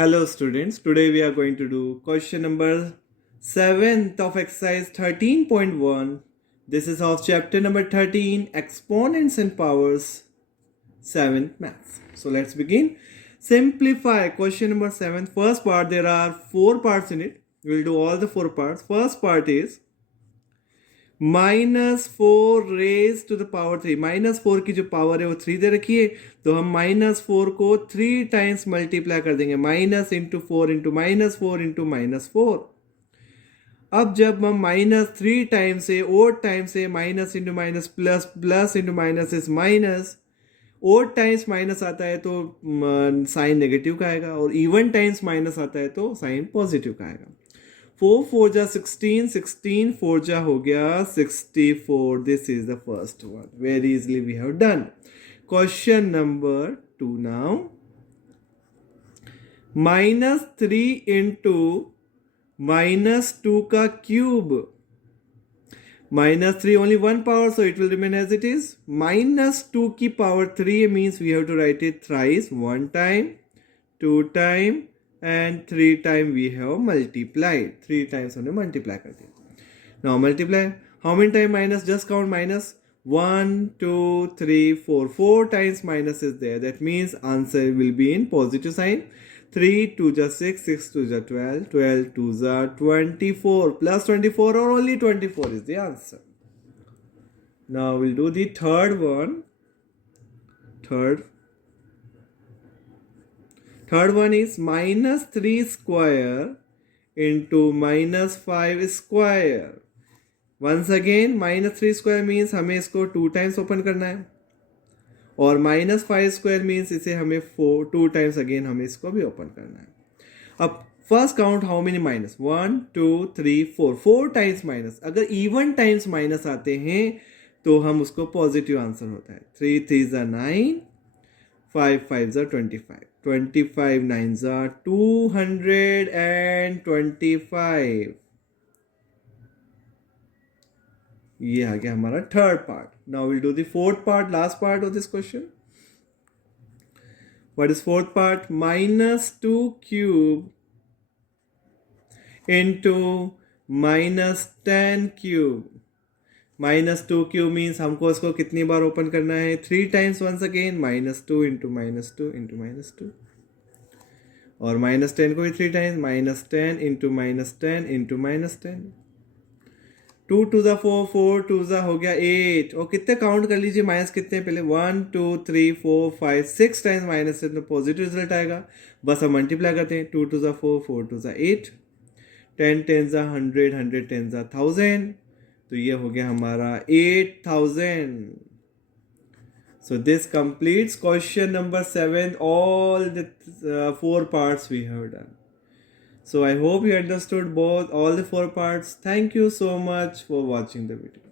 Hello students, today we are going to do question number 7th of exercise 13.1. This is of chapter number 13, Exponents and Powers, 7th Maths. So let's begin. Simplify question number 7. First part, there are 4 parts in it. We will do all the 4 parts. First part is -4 raised to the power 3. -4 की जो power है वो 3 दे रखी है, तो हम -4 को 3 times multiply कर देंगे. Minus into 4 into -4 into -4. अब जब हम -3 टाइम्स से ओड टाइम्स से minus into minus plus plus into minus is minus, odd times minus आता है तो साइन नेगेटिव का आएगा, और इवन टाइम्स माइनस आता है तो साइन पॉजिटिव का आएगा. 4 4 जा 16, 16 4 जा हो गया 64. This is the first one. Very easily we have done. Question number 2 now. -3 into -2 का cube. -3 only one power, so it will remain as it is. -2 की power 3 means we have to write it thrice. 1 time, 2 time, and 3 time we have multiplied. 3 times हमने multiply कर दिया. Now multiply. How many time minus? Just count minus. 1, 2, 3, 4. 4 times minus is there. That means answer will be in positive sign. 3 2 ja 6, 6 2 ja 12, 12 2 ja 24, plus 24 or only 24 is the answer. Now we'll do the third one. Third one is -3 square into -5 square. Once again -3 square means हमें इसको 2 times open करना है, और -5 square means इसे हमें 2 times again हमें इसको भी open करना है. अब first count how many minus. 1 2 3 4. 4 times minus. अगर even times minus आते हैं तो हम उसको पॉजिटिव आंसर होता है. 3 3 जा 9, 5 5 जा 25, 25 9 जा 225. ये आ गया हमारा third part. Now will do the fourth part, last part of this question. What is fourth part? -2 cube into -10 cube. -2 cube means हमको इसको कितनी बार ओपन करना है? 3 times. Once again -2 into -2 into -2, और -10 को भी 3 टाइम्स. -10 into -10 into -10. 2 2 जा 4, 4 2 जा हो गया 8. और कितने काउंट कर लीजिए, माइनस कितने पहले? 1 2 3 4 5 6 टाइम्स माइनस से तो पॉजिटिव रिजल्ट आएगा. बस हम मल्टीप्लाई करते हैं. 2 2 जा 4, 4 2 जा 8, 10 10 जा 100, 100 10 जा 1000. तो ये हो गया हमारा 8000. So this completes question number 7. All the 4 parts we have done. So I hope you understood all the 4 parts. Thank you so much for watching the video.